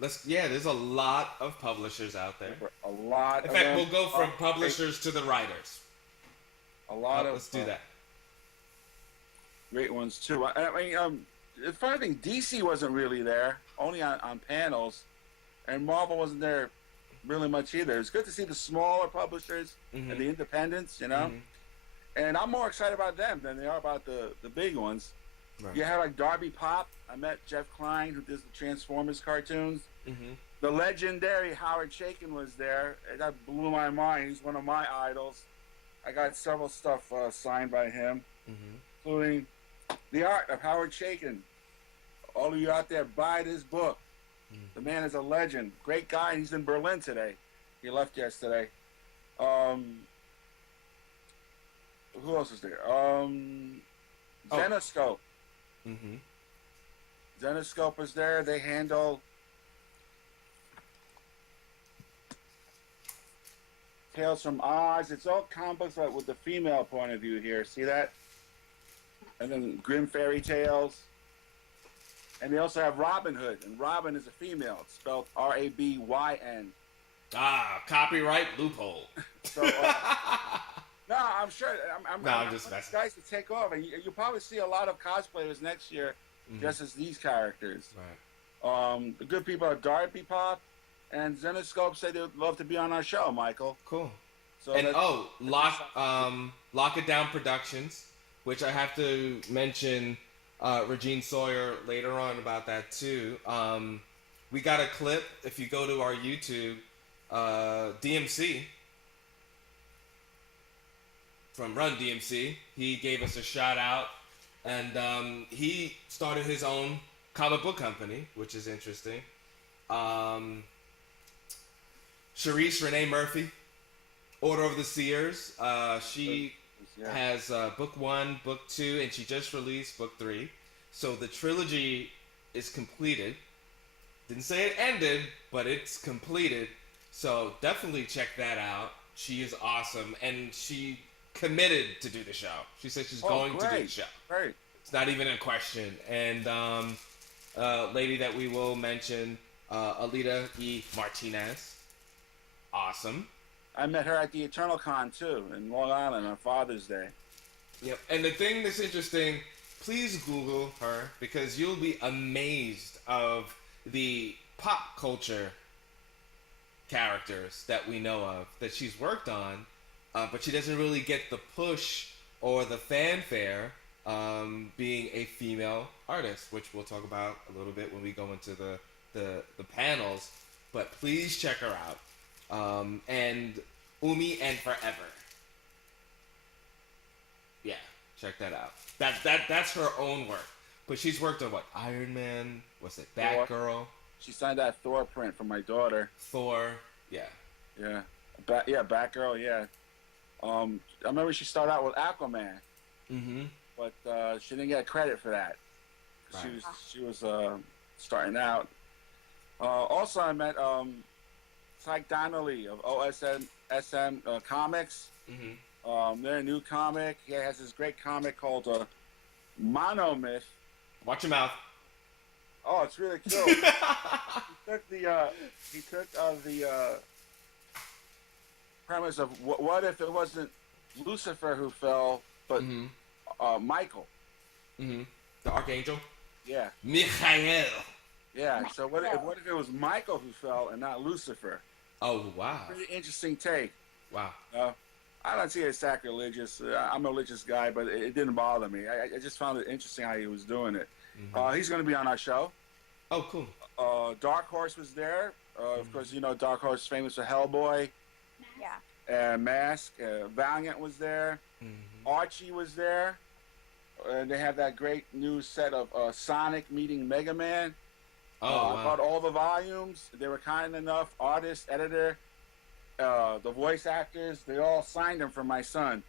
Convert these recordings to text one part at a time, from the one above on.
there's a lot of publishers out there. A lot In of fact, them. we'll go from publishers to the writers. A lot of Let's do that. great ones too. I mean, the funny thing, DC wasn't really there, only on panels, and Marvel wasn't there really much either. It's good to see the smaller publishers and the independents, you know. And I'm more excited about them than they are about the big ones. Right. You have like Darby Pop. I met Jeff Klein, who does the Transformers cartoons. The legendary Howard Chaykin was there. And that blew my mind. He's one of my idols. I got several stuff signed by him, including The Art of Howard Chaykin. All of you out there, buy this book. The man is a legend. Great guy. He's in Berlin today. He left yesterday. Who else is there? Zenoscope. Zenoscope is there. They handle Tales from Oz. It's all comic books with the female point of view here. See that? And then Grimm Fairy Tales. And they also have Robin Hood. And Robin is a female. It's spelled R-A-B-Y-N. Ah, copyright loophole. So, no, I'm sure. I'm just messing. Guys to take off, and you'll probably see a lot of cosplayers next year, just as these characters. Right. The good people are Darby Pop, and Zenoscope said they'd love to be on our show, Michael. Cool. So and Lock It Down Productions, which I have to mention Regine Sawyer later on about that too. We got a clip. If you go to our YouTube, DMC. From Run DMC, he gave us a shout out, and he started his own comic book company, which is interesting. Charisse Renee Murphy, Order of the Seers. She has book 1, book 2, and she just released book 3. So the trilogy is completed. Didn't say it ended, but it's completed. So definitely check that out. She is awesome, and she committed to do the show. She said she's going to do the show. Great. It's not even a question. And lady that we will mention, Alita E. Martinez. Awesome. I met her at the Eternal Con too in Long Island on Father's Day. Yep. And the thing that's interesting, please Google her because you'll be amazed of the pop culture characters that we know of that she's worked on. But she doesn't really get the push or the fanfare being a female artist, which we'll talk about a little bit when we go into the panels. But please check her out. And Umi and Forever. Yeah, check that out. That's her own work. But she's worked on what? Iron Man? What's it? Batgirl? She signed that Thor print for my daughter. Thor, yeah. Yeah. Batgirl, yeah. I remember she started out with Aquaman, but she didn't get credit for that. Right. She was starting out. Also, I met Tyke Donnelly of OSM Comics. They're a new comic. He has this great comic called Monomyth. Watch your mouth. Oh, it's really cool. He took the premise of what if it wasn't Lucifer who fell, but Michael. The Archangel? Yeah. Michael. Yeah, so what if it was Michael who fell and not Lucifer? Oh, wow. Pretty interesting take. Wow. I don't see it as sacrilegious. I'm a religious guy, but it didn't bother me. I just found it interesting how he was doing it. He's going to be on our show. Oh, cool. Dark Horse was there. Of course, you know Dark Horse is famous for Hellboy. Yeah. Mask. Valiant was there. Archie was there. And they have that great new set of Sonic meeting Mega Man. I bought all the volumes. They were kind enough. Artist, editor, the voice actors, they all signed them for my son.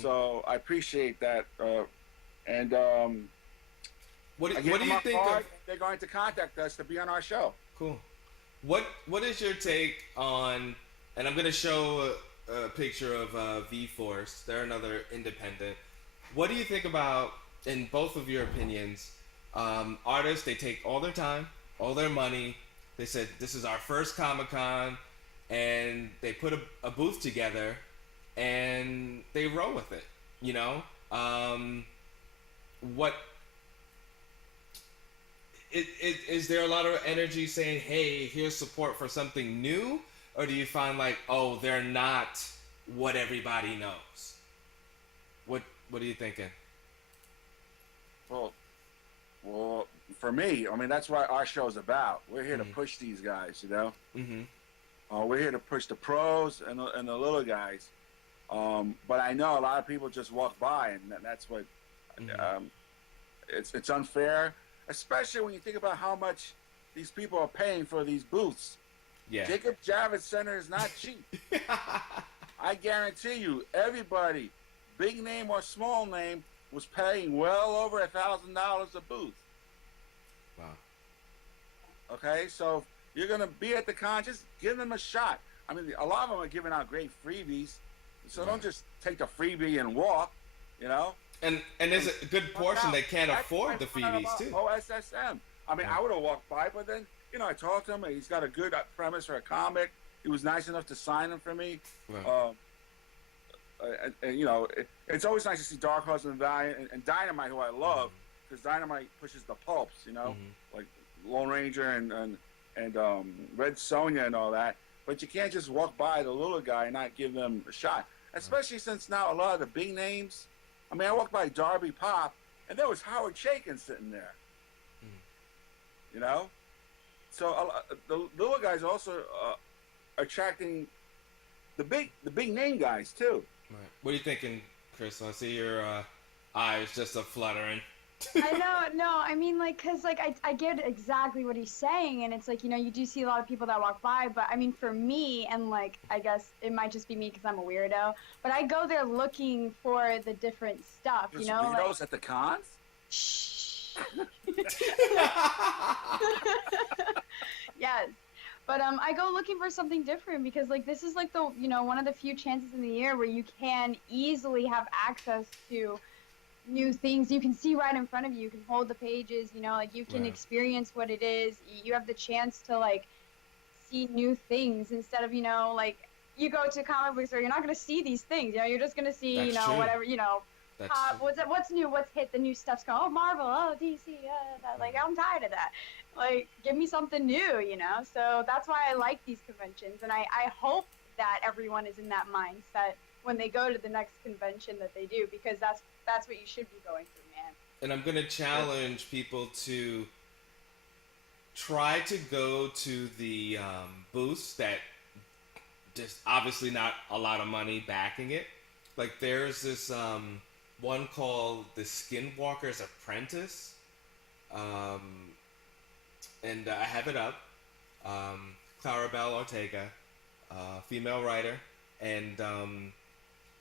So I appreciate that. What do you think of? They're going to contact us to be on our show. Cool. What is your take on? And I'm going to show a picture of V-Force. They're another independent. What do you think about, in both of your opinions, artists? They take all their time, all their money, They said this is our first Comic-Con, and they put a booth together, and they roll with it. You know, what is there a lot of energy saying, "Hey, here's support for something new," or do you find like, "Oh, they're not what everybody knows"? What are you thinking? Well, for me, I mean, that's what our show's about. We're here to push these guys, you know. We're here to push the pros and the little guys. But I know a lot of people just walk by, and that's what it's unfair, especially when you think about how much these people are paying for these booths. Yeah. Jacob Javits Center is not cheap. I guarantee you, everybody, big name or small name, was paying well over $1,000 a booth. Wow. Okay, so if you're gonna be at the con, just give them a shot. I mean, a lot of them are giving out great freebies, so don't just take the freebie and walk. You know. And there's a good portion that can't afford the freebies too. OSSM. I mean, I would have walked by, but then I talked to him. And he's got a good premise for a comic. He was nice enough to sign them for me. Right. And it's always nice to see Dark Horse and Valiant and Dynamite, who I love, because Dynamite pushes the pulps, like Lone Ranger and Red Sonja and all that. But you can't just walk by the little guy and not give them a shot, especially since now a lot of the big names. I mean, I walked by Darby Pop, and there was Howard Chaykin sitting there. You know, so the little guys also attracting the big name guys too. Right. What are you thinking, Chris? I see your eyes just a fluttering. I know, no, I mean, like, cause like I get exactly what he's saying, and it's like, you do see a lot of people that walk by, but I mean, for me, and like, I guess it might just be me because I'm a weirdo, but I go there looking for the different stuff, There's you know. weirdos like, at the cons? Shh. Yes. But I go looking for something different because like this is like the one of the few chances in the year where you can easily have access to new things. You can see right in front of you. You can hold the pages. Like you can experience what it is. You have the chance to like see new things instead of like you go to a comic book store. You're not gonna see these things. You're just gonna see That's true. whatever That's what's new, what's hit, the new stuff's going. Oh, Marvel, oh DC, like I'm tired of that. Like, give me something new, So that's why I like these conventions, and I hope that everyone is in that mindset when they go to the next convention that they do, because that's what you should be going through, man. And I'm gonna challenge people to try to go to the booths that just obviously not a lot of money backing it. Like there's this one called the Skinwalker's Apprentice. And I have it up. Clarabelle Ortega, female writer. And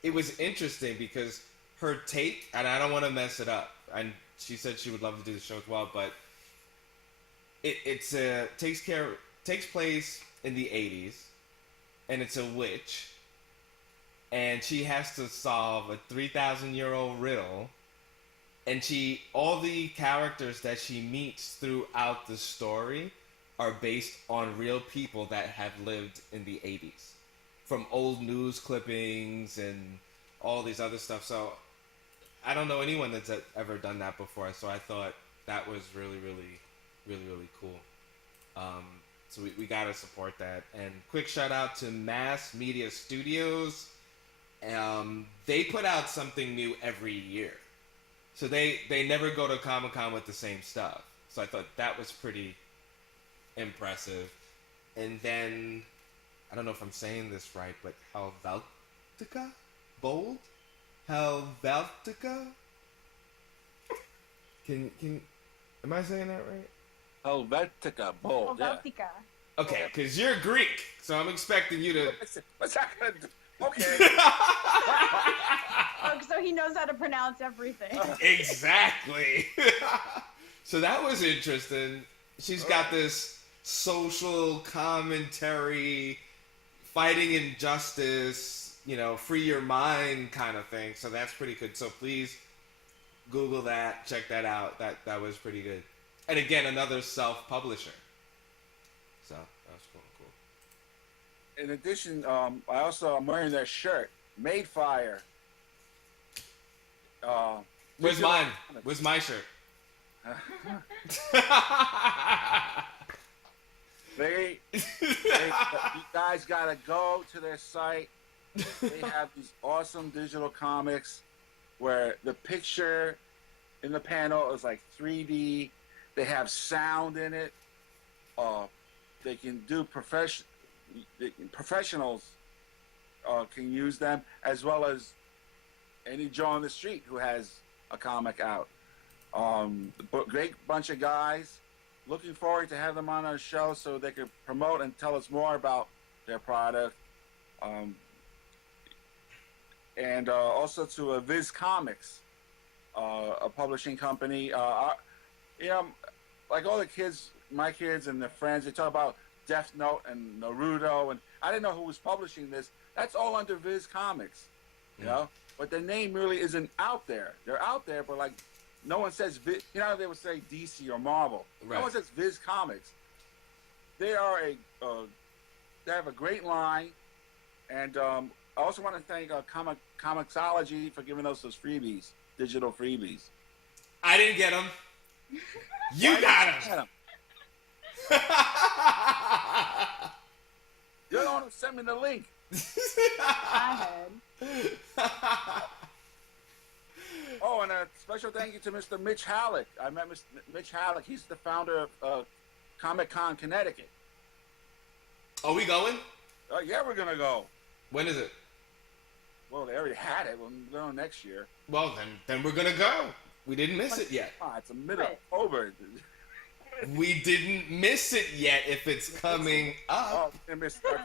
it was interesting because her take, and I don't want to mess it up, and she said she would love to do the show as well, but it takes place in the 80s, and it's a witch, and she has to solve a 3,000-year-old riddle. And all the characters that she meets throughout the story are based on real people that have lived in the 80s. From old news clippings and all these other stuff. So I don't know anyone that's ever done that before. So I thought that was really, really, really, really cool. So we got to support that. And quick shout out to Mass Media Studios. They put out something new every year. So they never go to Comic-Con with the same stuff. So I thought that was pretty impressive. And then, I don't know if I'm saying this right, but Helvetica? Bold? Helvetica? Am I saying that right? Helvetica, bold. Helvetica. Yeah. Okay, because you're Greek, so I'm expecting you to... What's that gonna do? Okay. Oh, so he knows how to pronounce everything. Exactly. So that was interesting. She's got this social commentary, fighting injustice, free your mind kind of thing. So that's pretty good. So please Google that, check that out. That was pretty good. And again, another self-publisher. So that was cool. In addition, I'm wearing their shirt, Made Fire. Where's mine? Where's my shirt? You guys gotta go to their site. They have these awesome digital comics where the picture in the panel is like 3D. They have sound in it. They can do professionals can use them, as well as any Joe on the street who has a comic out. Great bunch of guys. Looking forward to have them on our show so they can promote and tell us more about their product. And also to Viz Comics, a publishing company. Like all the kids, my kids and their friends, they talk about Death Note and Naruto, and I didn't know who was publishing this. That's all under Viz Comics, you know? But their name really isn't out there. They're out there, but like, no one says Viz. You know, they would say DC or Marvel. Right. No one says Viz Comics. They are they have a great line, and I also want to thank Comixology for giving us those freebies, digital freebies. I didn't get them. You got them. You don't want to send me the link. I heard. Oh, and a special thank you to Mr. Mitch Halleck. I met Mr. Mitch Halleck. He's the founder of Comic-Con Connecticut. Are we going? Yeah, we're going to go. When is it? Well, they already had it. We're going next year. Well, then we're going to go. We didn't miss it yet. It's a mid-October. We didn't miss it yet if it's coming up. Oh, I missed it.